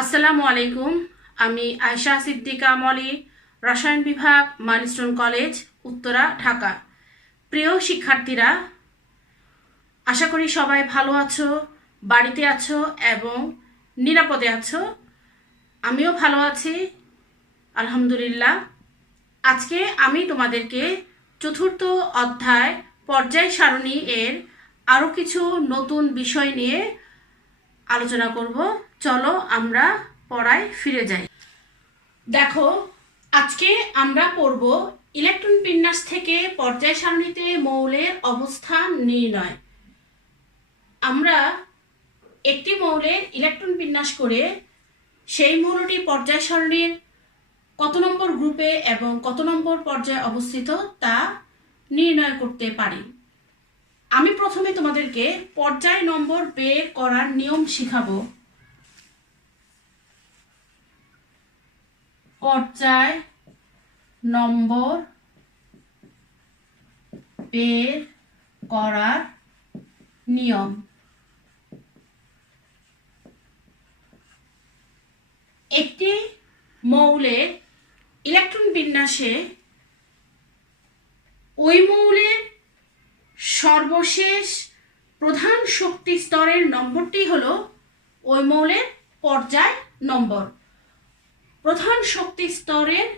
আসসালামু আলাইকুম। আমি আয়শা সিদ্দিকা মলি, রসায়ন বিভাগ, মাইলস্টোন কলেজ, উত্তরা, ঢাকা। প্রিয় শিক্ষার্থীরা, আশা করি সবাই ভালো আছো, বাড়িতে আছো এবং নিরাপদে আছো। আমিও ভালো আছি, আলহামদুলিল্লাহ। আজকে আমি তোমাদেরকে চতুর্থ অধ্যায় পর্যায় সারণী এর আরও কিছু নতুন বিষয় নিয়ে আলোচনা করব। চলো আমরা পড়ায় ফিরে যাই। দেখো, আজকে আমরা পড়ব ইলেকট্রন বিন্যাস থেকে পর্যায় সারণীতে মৌলের অবস্থান নির্ণয়। আমরা একটি মৌলের ইলেকট্রন বিন্যাস করে সেই মৌলটি পর্যায় সারণীর কত নম্বর গ্রুপে এবং কত নম্বর পর্যায়ে অবস্থিত তা নির্ণয় করতে পারি। আমি প্রথমে তোমাদেরকে পর্যায় নম্বর বের করার নিয়ম শিখাবো। পর্যায় নম্বর বের করার নিয়ম। একটি মৌলের ইলেকট্রন বিন্যাসে ওই মৌলের সর্বশেষ প্রধান শক্তি স্তরের নম্বরটি হলো ওই মৌলের পর্যায় নম্বর। প্রধান শক্তি স্তরের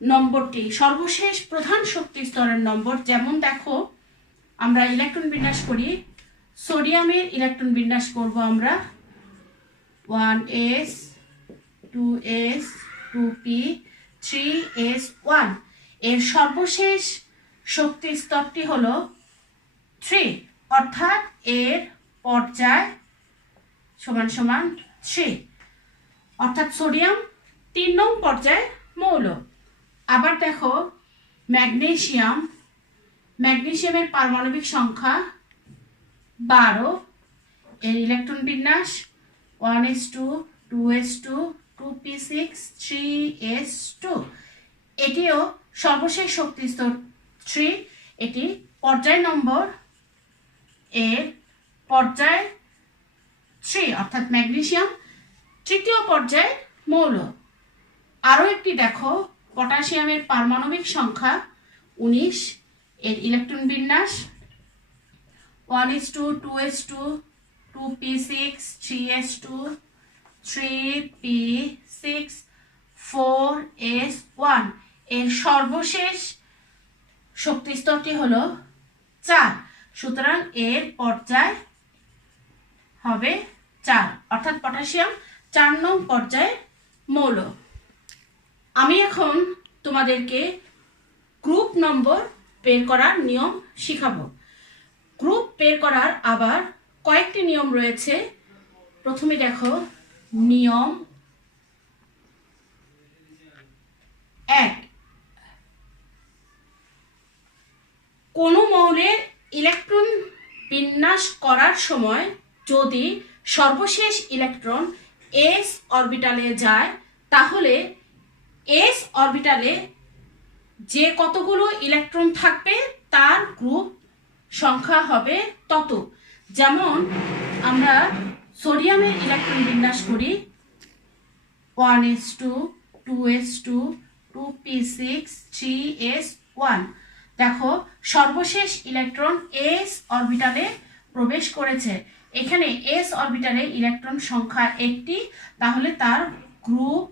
নম্বরটি, সর্বশেষ প্রধান শক্তি স্তরের নম্বর। যেমন দেখো, আমরা ইলেকট্রন বিন্যাস করি, সোডিয়ামের ইলেকট্রন বিন্যাস করব আমরা 1s 2s 2p 3s1। এর সর্বশেষ শক্তি স্তরটি হলো 3, অর্থাৎ এর পর্যায় সমান সমান 3, অর্থাৎ সোডিয়াম 3 নং পর্যায়ের মৌল। আবার দেখো, ম্যাগনেসিয়ামের পারমাণবিক সংখ্যা 12, এর ইলেকট্রন বিন্যাস 1s2 2s2 2p6 3s2। এটিও সর্বশেষ শক্তি স্তর 3, এটি পর্যায় নম্বর, এর পর্যায় 3, অর্থাৎ ম্যাগনেসিয়াম তৃতীয় পর্যায়ের মৌল। আরও একটি দেখো, পটাশিয়ামের পারমাণবিক সংখ্যা 19, এর ইলেকট্রন বিন্যাস 1s2 2s2 2p6 3s2 3p6 4s1। এর সর্বশেষ শক্তি স্তরটি হলো 4, সুতরাং এর পর্যায় হবে 4, অর্থাৎ পটাশিয়াম 4 নং পর্যায়ের মৌল। আমি এখন তোমাদেরকে গ্রুপ নম্বর বের করার নিয়ম শিখাবো। গ্রুপ বের করার আবার কয়েকটি নিয়ম রয়েছে। প্রথমে দেখো, নিয়ম 1, কোনো মৌলের ইলেকট্রন বিন্যাস করার সময় যদি সর্বশেষ ইলেকট্রন s অরবিটালে যায়, তাহলে s অরবিটালে যে কতগুলো ইলেকট্রন থাকবে তার গ্রুপ সংখ্যা হবে তত। যেমন আমরা সোডিয়ামের ইলেকট্রন বিন্যাস করি 1s2 2s2 2p6 3s1। দেখো, সর্বশেষ ইলেকট্রন s অরবিটালে প্রবেশ করেছে। এখানে s অরবিটালে ইলেকট্রন সংখ্যা একটি, তাহলে তার গ্রুপ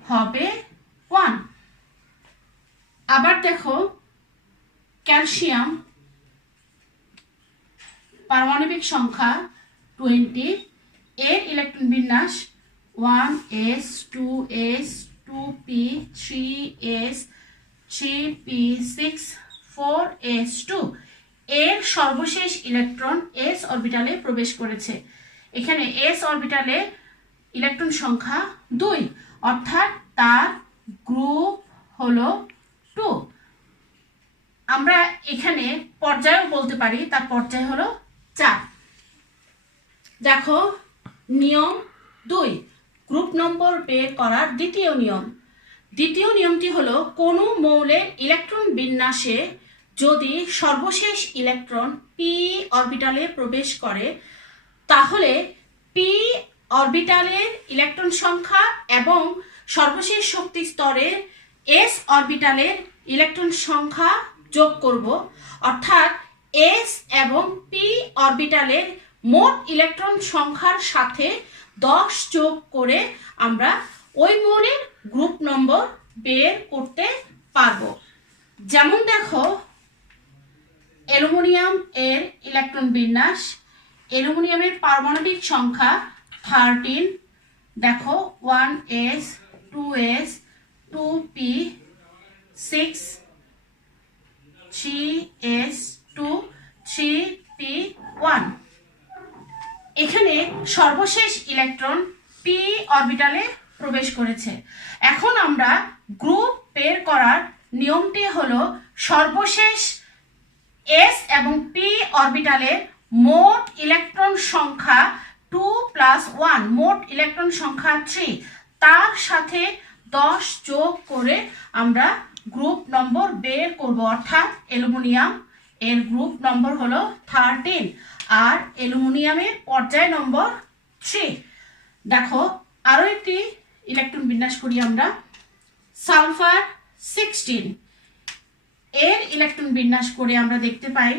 হবে 1। আবার দেখো, ক্যালসিয়াম পারমাণবিক সংখ্যা 20, এর ইলেকট্রন বিন্যাস 1s 2s 2p 3s 3p6 4s2। এর সর্বশেষ ইলেকট্রন s অরবিটালে প্রবেশ করেছে। এখানে s অরবিটালে ইলেকট্রন সংখ্যা 2, অর্থাৎ তার গ্রুপ হলো 2। আমরা এখানে পর্যায়ও বলতে পারি, তার পর্যায় হলো 4। দেখো, নিয়ম 2, গ্রুপ নম্বর বের করার দ্বিতীয় নিয়ম। দ্বিতীয় নিয়মটি হলো, কোনো মৌলের ইলেকট্রন বিন্যাসে যদি সর্বশেষ ইলেকট্রন p অরবিটালে প্রবেশ করে, তাহলে p অরবিটালের ইলেকট্রন সংখ্যা এবং সর্বশেষ শক্তি স্তরের এস অরবিটালের ইলেকট্রন সংখ্যা যোগ করব, অর্থাৎ এস এবং পি অরবিটালের মোট ইলেকট্রন সংখ্যার সাথে 10 যোগ করে আমরা ওই মৌলের গ্রুপ নম্বর বের করতে পারবো। যেমন দেখো, অ্যালুমিনিয়াম এর ইলেকট্রন বিন্যাস, অ্যালুমিনিয়ামের পারমাণবিক সংখ্যা 13। দেখো 1s 2s 2p 6 3s 2 3p1। এখানে সর্বশেষ ইলেকট্রন পি অরবিটালে প্রবেশ করেছে। এখন আমরা গ্রুপ বের করার নিয়মটি হলো সর্বশেষ এস এবং পি অরবিটালের মোট ইলেকট্রন সংখ্যা 2 + 1, মোট ইলেকট্রন সংখ্যা 3, তার সাথে 10 যোগ করে আমরা গ্রুপ নম্বর বের করব, অর্থাৎ অ্যালুমিনিয়াম এর গ্রুপ নম্বর হলো 13 আর অ্যালুমিনিয়ামের পর্যায় নম্বর 3। দেখো আরো একটি ইলেকট্রন বিন্যাস করি আমরা, সালফার 16 এর ইলেকট্রন বিন্যাস করে আমরা দেখতে পাই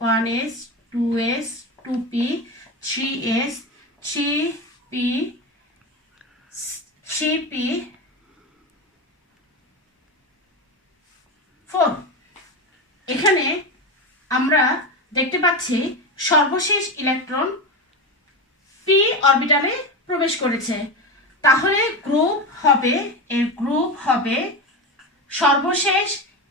1s 2s 2p 3s 3p 3p4। এখানে আমরা দেখতে পাচ্ছি সর্বশেষ ইলেকট্রন পি অরবিটালে প্রবেশ করেছে। তাহলে এর গ্রুপ হবে সর্বশেষ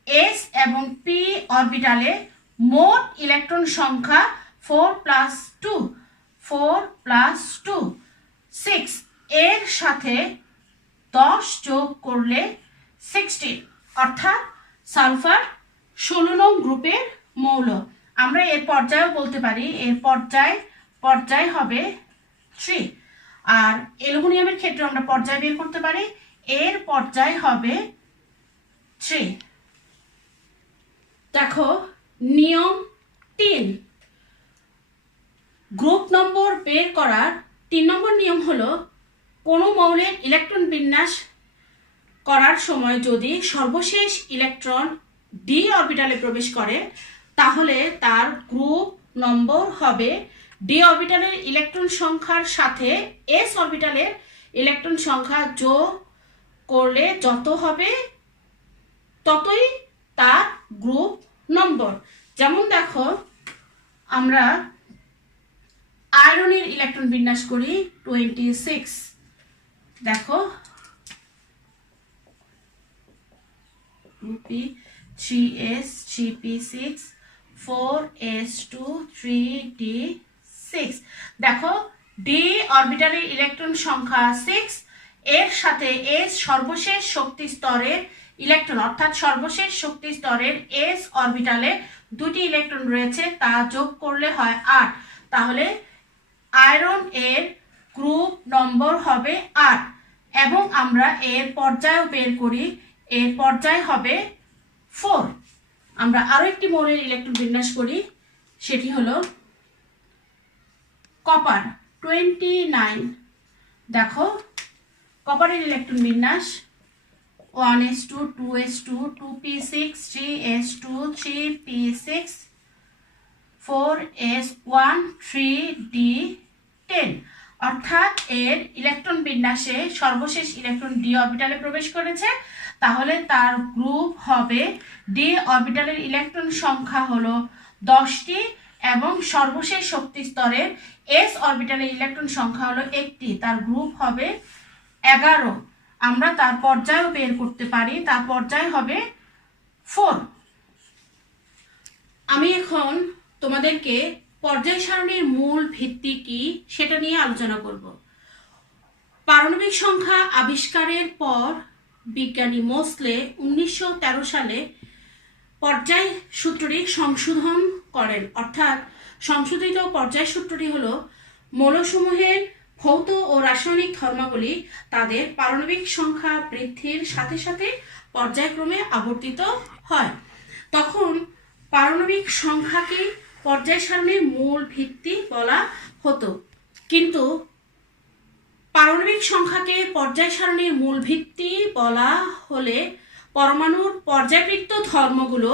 এস এবং পি অরবিটালে মোট ইলেকট্রন সংখ্যা 4 + 2 6, এর সাথে 10 যোগ করলে 16, অর্থাৎ সালফার 16 নং গ্রুপের মৌল। আমরা এর পর্যায়ও বলতে পারি, এর পর্যায় হবে 3। আর অ্যালুমিনিয়ামের ক্ষেত্রে আমরা পর্যায় বের করতে পারি, এর পর্যায় হবে 3। দেখো নিয়ম 3, গ্রুপ নম্বর বের করার 3 নম্বর নিয়ম হলো কোনো মৌলের ইলেকট্রন বিন্যাস করার সময় যদি সর্বশেষ ইলেকট্রন ডি অরবিটালে প্রবেশ করে তাহলে তার গ্রুপ নম্বর হবে ডি অরবিটালের ইলেকট্রন সংখ্যার সাথে এস অরবিটালের ইলেকট্রন সংখ্যা যোগ করলে যত হবে ততই তার গ্রুপ নম্বর। যেমন দেখো আমরা আয়রনের ইলেকট্রন বিন্যাস করি 26। দেখো 2p 3s 3p6 4s2 3d6। দেখো ডি অরবিটালের ইলেকট্রন সংখ্যা 6, এর সাথে এস সর্বশেষ শক্তি স্তরের ইলেকট্রন, অর্থাৎ সর্বশেষ শক্তি স্তরের এস অরবিটালে 2টি ইলেকট্রন রয়েছে, তা যোগ করলে হয় 8। তাহলে আয়রন এর গ্রুপ নম্বর হবে 8 এবং আমরা এর পর্যায়ও বের করি, এর পর্যায় হবে 4। আমরা আরো একটি মৌলের ইলেকট্রন বিন্যাস করি, সেটি হলো কপার 29। দেখো কপারের ইলেকট্রন বিন্যাস 1s2 2s2 2p6 3s2 3p6 4s1 3d10, অর্থাৎ এর ইলেকট্রন বিন্যাসে সর্বশেষ ইলেকট্রন ডি অরবিটালে প্রবেশ করেছে, তাহলে তার গ্রুপ হবে ডি অরবিটালের ইলেকট্রন সংখ্যা হলো 10টি এবং সর্বশেষ শক্তি স্তরের এস অরবিটালের ইলেকট্রন সংখ্যা হলো 1টি, তার গ্রুপ হবে 11। আমরা তার পর্যায়ও বের করতে পারি, তার পর্যায় হবে 4। আমি এখন তোমাদেরকে পর্যায় সারণীর মূল ভিত্তি কি সেটা নিয়ে আলোচনা করব। পারমাণবিক সংখ্যা আবিষ্কারের পর বিজ্ঞানী মোসলে 1913 সালে পর্যায় সূত্রটি সংশোধন করেন, অর্থাৎ সংশোধিত পর্যায় সূত্রটি হলো মৌলসমূহের ভৌত ও রাসায়নিক ধর্মাবলী তাদের পারমাণবিক সংখ্যা বৃদ্ধির সাথে সাথে পর্যায়ক্রমে আবর্তিত হয়। তখন পারমাণবিক সংখ্যাকে পর্যায় সারণীর মূল ভিত্তি বলা হতো, কিন্তু পারমাণবিক সংখ্যাকে পর্যায় সারণীর মূল ভিত্তি বলা হলে পরমাণুর পর্যায়বৃত্ত ধর্মগুলো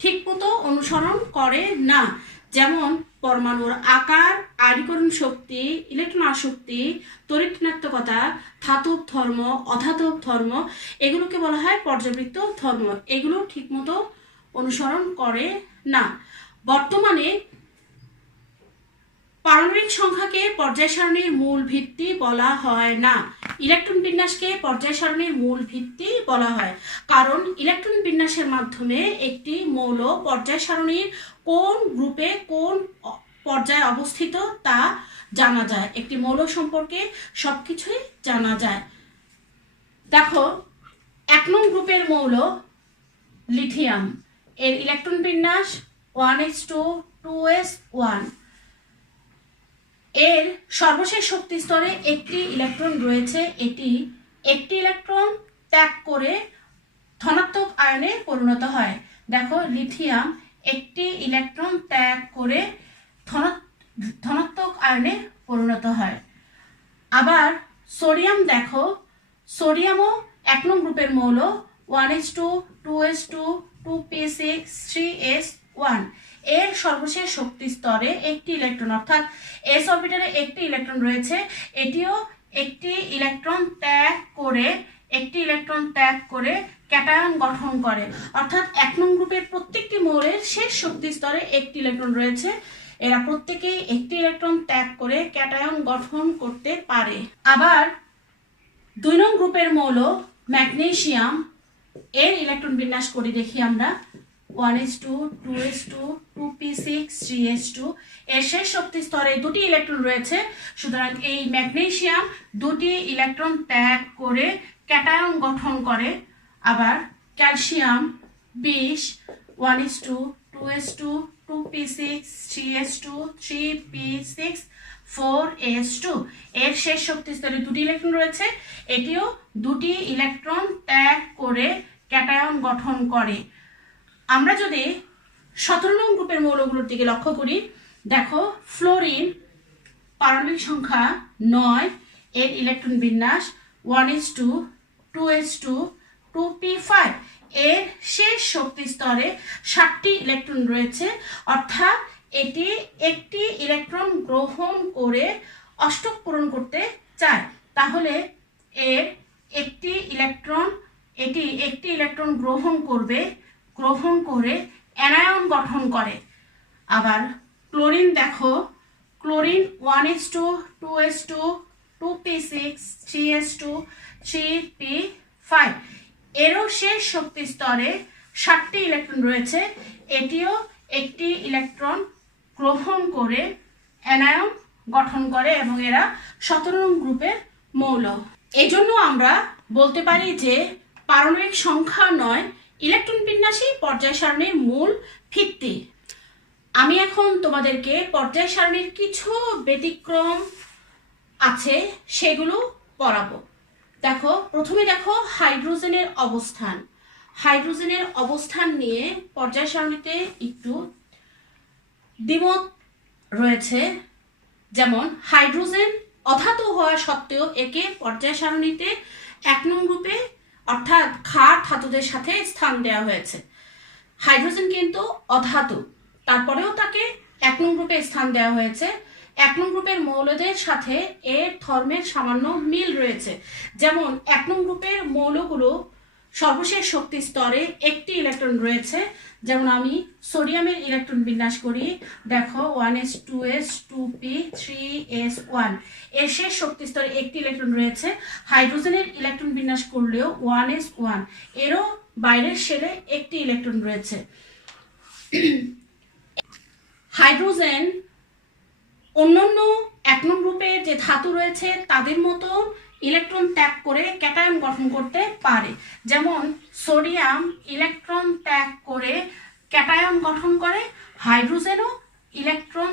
ঠিকমতো অনুসরণ করে না। যেমন পরমাণুর আকার, আয়নীকরণ শক্তি, ইলেকট্রন আসক্তি, তড়িৎ ঋণাত্মকতা, ধাতব ধর্ম, অধাতব ধর্ম, এগুলোকে বলা হয় পর্যায়বৃত্ত ধর্ম। এগুলো ঠিকমতো অনুসরণ করে না। বর্তমানে পারমাণবিক সংখ্যাকে পর্যায় সারণীর মূল ভিত্তি বলা হয় না। ইলেকট্রন বিন্যাসকে পর্যায় সারণীর মূল ভিত্তি বলা হয়, কারণ ইলেকট্রন বিন্যাসের মাধ্যমে একটি মৌল পর্যায় সারণীর কোন গ্রুপে কোন পর্যায়ে অবস্থিত তা জানা যায়। একটি মৌল সম্পর্কে সবকিছুই জানা যায়। দেখো, 1 নং গ্রুপের মৌল লিথিয়াম, এর ইলেকট্রন বিন্যাস 1s2 2s1। এর সর্বশেষ শক্তি স্তরে একটি ইলেকট্রন রয়েছে। এটি একটি ইলেকট্রন ত্যাগ করে ধনাত্মক আয়নে পরিণত হয়। দেখো, লিথিয়াম একটি ইলেকট্রন ত্যাগ করে ধনাত্মক আয়নে পরিণত হয়। আবার সোডিয়াম, দেখো, সোডিয়ামও 1 নং গ্রুপের মৌল 1s2 2s2 2p6 3s1। এর সর্বশেষ শক্তি স্তরে একটি ইলেকট্রন, অর্থাৎ এস অরবিটালে একটি ইলেকট্রন রয়েছে। এটিও একটি ইলেকট্রন ত্যাগ করে ক্যাটায়ন গঠন করে। অর্থাৎ 1 নং গ্রুপের প্রত্যেকটি মৌলের শেষ শক্তি স্তরে একটি ইলেকট্রন রয়েছে। এরা প্রত্যেকেই একটি ইলেকট্রন ত্যাগ করে ক্যাটায়ন গঠন করতে পারে। আবার 2 নং গ্রুপের মৌল ম্যাগনেসিয়াম, এর ইলেকট্রন বিন্যাস করি দেখি আমরা। 1s2 2s2 2p6 3s2। এর শেষ শক্তি স্তরে দুটি ইলেকট্রন রয়েছে। সুতরাং এই ম্যাগনেসিয়াম দুটি ইলেকট্রন ত্যাগ করে ক্যাটায়ন গঠন করে। আবার calcium 20 1s2 2s2 2p6 3s2 3p6 4s2। এর শেষ শক্তি স্তরে দুটি ইলেকট্রন রয়েছে। এটিও দুটি ইলেকট্রন ত্যাগ করে ক্যাটায়ন গঠন করে। আমরা যদি 17 নং গ্রুপের মৌলগুলোর দিকে লক্ষ্য করি, দেখো, ফ্লোরিন পারমাণবিক সংখ্যা 9, এর ইলেকট্রন বিন্যাস 1s2 2s2 2p5। এর শেষ শক্তি স্তরে 7টি ইলেকট্রন রয়েছে, অর্থাৎ এটি একটি ইলেকট্রন গ্রহণ করে অষ্টক পূরণ করতে চায়। তাহলে এটি একটি ইলেকট্রন গ্রহণ করে অ্যানায়ন গঠন করে। আবার ক্লোরিন, দেখো, chlorine 1s2 2s2 2p6 3s2 3p5। এরও শেষ শক্তি স্তরে 7টি ইলেকট্রন রয়েছে। এটিও একটি ইলেকট্রন গ্রহণ করে অ্যানায়ন গঠন করে এবং এরা 17 নং গ্রুপের মৌল। এই জন্য আমরা বলতে পারি যে পারমাণবিক সংখ্যা 9 ইলেকট্রন বিন্যাসই পর্যায় সারণীর মূল ভিত্তি। আমি এখন তোমাদেরকে পর্যায় সারণীর কিছু ব্যতিক্রম আছে সেগুলো পড়াবো। দেখো, প্রথমে দেখো হাইড্রোজেনের অবস্থান। হাইড্রোজেনের অবস্থান নিয়ে পর্যায় সারণীতে একটু দ্বিমত রয়েছে। যেমন হাইড্রোজেন অধাতু হওয়া সত্ত্বেও একে পর্যায় সারণীতে 1 নং গ্রুপে, অর্থাৎ ক্ষার ধাতুদের সাথে স্থান দেওয়া হয়েছে। হাইড্রোজেন কিন্তু অধাতু, তারপরেও তাকে 1 নং গ্রুপে স্থান দেওয়া হয়েছে। 1 নং গ্রুপের মৌলদের সাথে এর ধর্মের সামান্য মিল রয়েছে। যেমন 1 নং গ্রুপের মৌলগুলো সর্বশেষ শক্তি স্তরে একটি ইলেকট্রন রয়েছে। যেমন আমি সোডিয়ামের ইলেকট্রন বিন্যাস করি, দেখো 1s 2s 2p 3s1। এর শেষ শক্তি স্তরে একটি ইলেকট্রন রয়েছে। হাইড্রোজেনের ইলেকট্রন বিন্যাস করলেও 1s1, এরও বাইরের শেলে একটি ইলেকট্রন রয়েছে। হাইড্রোজেন অন্যান্য 1 নং গ্রুপের যে ধাতু রয়েছে তাদের মতো ইলেকট্রন ত্যাগ করে ক্যাটায়ন গঠন করতে পারে। যেমন সোডিয়াম ইলেকট্রন ত্যাগ করে ক্যাটায়ন গঠন করে, হাইড্রোজেনও ইলেকট্রন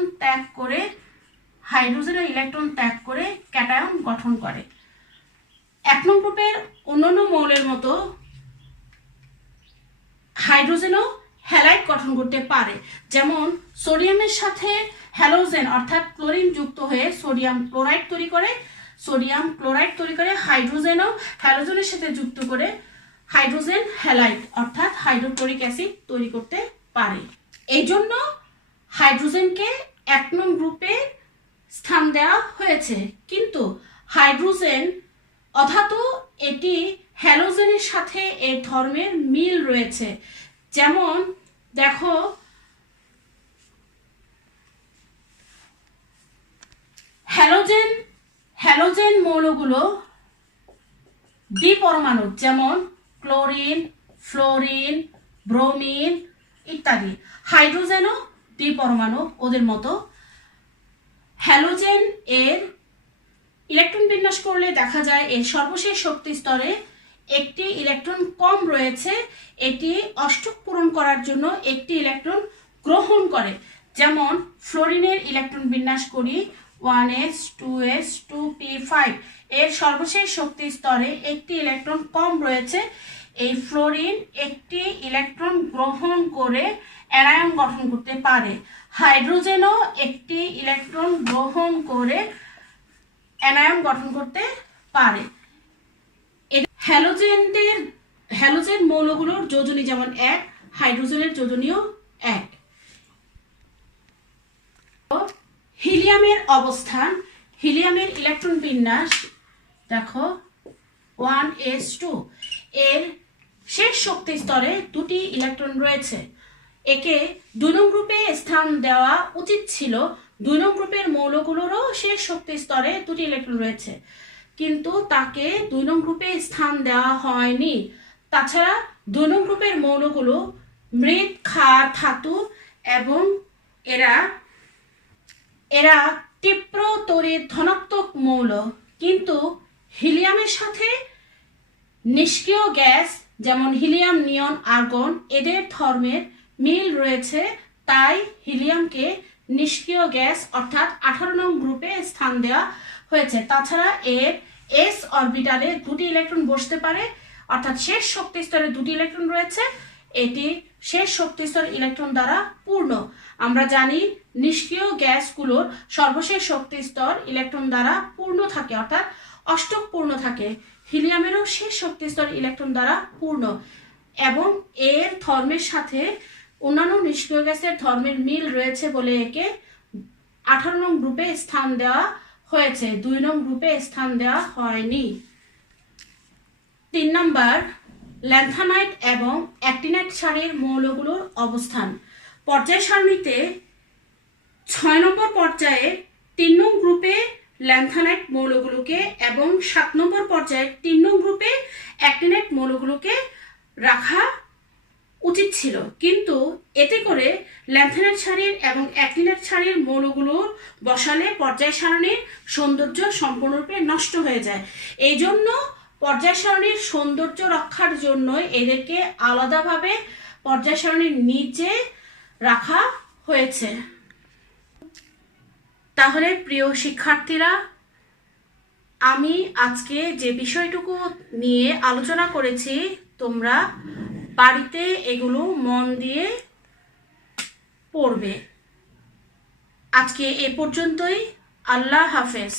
ত্যাগ করে ক্যাটায়ন গঠন করে। 1 নং গ্রুপের অন্যান্য মৌলের মতো হাইড্রোজেনও হ্যালাইড গঠন করতে পারে। যেমন সোডিয়ামের সাথে হ্যালোজেন অর্থাৎ ক্লোরিন যুক্ত হয়ে সোডিয়াম ক্লোরাইড তৈরি করে। সোডিয়াম ক্লোরাইড তৈরি করে, হাইড্রোজেনও হ্যালোজেনের সাথে যুক্ত করে হাইড্রোজেন হ্যালাইড অর্থাৎ হাইড্রোক্লোরিক অ্যাসিড তৈরি করতে পারে। এই জন্য হাইড্রোজেনকে 1 নং গ্রুপে স্থান দেওয়া হয়েছে। কিন্তু হাইড্রোজেন অধাতু, এটি হ্যালোজেনের সাথে এর ধর্মের মিল রয়েছে। যেমন দেখো, হ্যালোজেন মৌলগুলো দ্বিপরমাণু, যেমন ক্লোরিন, ফ্লোরিন, ব্রোমিন ইত্যাদি। হাইড্রোজেনও দ্বিপরমাণু ওদের মতো। হ্যালোজেন এর ইলেকট্রন বিন্যাস করলে দেখা যায় এর সর্বশেষ শক্তি স্তরে একটি ইলেকট্রন কম রয়েছে। এটি অষ্টক পূরণ করার জন্য একটি ইলেকট্রন গ্রহণ করে। যেমন ফ্লোরিনের ইলেকট্রন বিন্যাস করি 1s 2s 2p5, এর সর্বশেষ শক্তি স্তরে একটি ইলেকট্রন কম রয়েছে। এই ফ্লোরিন একটি ইলেকট্রন গ্রহণ করে অ্যানায়ন গঠন করতে পারে। হাইড্রোজেনও একটি ইলেকট্রন গ্রহণ করে অ্যানায়ন গঠন করতে পারে। হ্যালোজেন মৌলগুলোর যোজনী যেমন 1, হাইড্রোজেনের যোজনীও 1। হিলিয়ামের অবস্থান, হিলিয়ামের ইলেকট্রন বিন্যাস দেখো 1s2, এর শেষ শক্তি স্তরে দুটি ইলেকট্রন রয়েছে। একে 2 নং গ্রুপে স্থান দেওয়া উচিত ছিল। 2 নং গ্রুপের মৌলগুলোরও শেষ শক্তি স্তরে দুটি ইলেকট্রন রয়েছে, কিন্তু তাকে 2 নং গ্রুপে স্থান দেওয়া হয়নি। তাছাড়া 2 নং গ্রুপের মৌলগুলো মৃৎ, ক্ষার ধাতু এবং এরা তীব্র তড়িৎ ধনাত্মক মৌল। কিন্তু হিলিয়ামের সাথে নিষ্ক্রিয় গ্যাস যেমন হিলিয়াম, নিয়ন, আর্গন এদের ধর্মের মিল রয়েছে। তাই হিলিয়ামকে নিষ্ক্রিয় গ্যাস অর্থাৎ 18 নং গ্রুপে স্থান দেওয়া হয়েছে। তাছাড়া এর এস অরবিটালে দুটি ইলেকট্রন বসতে পারে, অর্থাৎ শেষ শক্তি স্তরে দুটি ইলেকট্রন রয়েছে। এটি শেষ শক্তি স্তর ইলেকট্রন দ্বারা পূর্ণ। আমরা জানি নিষ্ক্রিয় গ্যাসগুলোর সর্বশেষ শক্তি স্তর ইলেকট্রন দ্বারা পূর্ণ থাকে, অর্থাৎ অষ্টক পূর্ণ থাকে। হিলিয়ামেরও শেষ শক্তি স্তর ইলেকট্রন দ্বারা পূর্ণ এবং এর ধর্মের সাথে অন্যান্য নিষ্ক্রিয় গ্যাসের ধর্মের মিল রয়েছে বলে একে 18 নং গ্রুপে স্থান দেওয়া হয়েছে, 2 নং গ্রুপে স্থান দেওয়া হয়নি। 3 নম্বর, ল্যান্থানাইট এবং অ্যাক্টিনাইট সারির মৌলগুলোর অবস্থান। পর্যায় সারণীতে 6 নম্বর পর্যায়ে 3 নং গ্রুপে ল্যান্থানাইট মৌলগুলোকে এবং 7 নম্বর পর্যায়ে 3 নং গ্রুপে অ্যাক্টিনাইট মৌলগুলোকে রাখা উচিত ছিল। কিন্তু এতে করে ল্যান্থানাইট সারির এবং অ্যাক্টিনাইট সারির মৌলগুলোর বসালে পর্যায় সারণীর সৌন্দর্য সম্পূর্ণরূপে নষ্ট হয়ে যায়। এই জন্য পর্যায় সারণীর সৌন্দর্য রক্ষার জন্য এদেরকে আলাদাভাবে পর্যায় সারণীর নিচে রাখা হয়েছে। তাহলে প্রিয় শিক্ষার্থীরা, আমি আজকে যে বিষয়টুকু নিয়ে আলোচনা করেছি তোমরা বাড়িতে এগুলো মন দিয়ে পড়বে। আজকে এ পর্যন্তই। আল্লাহ হাফেজ।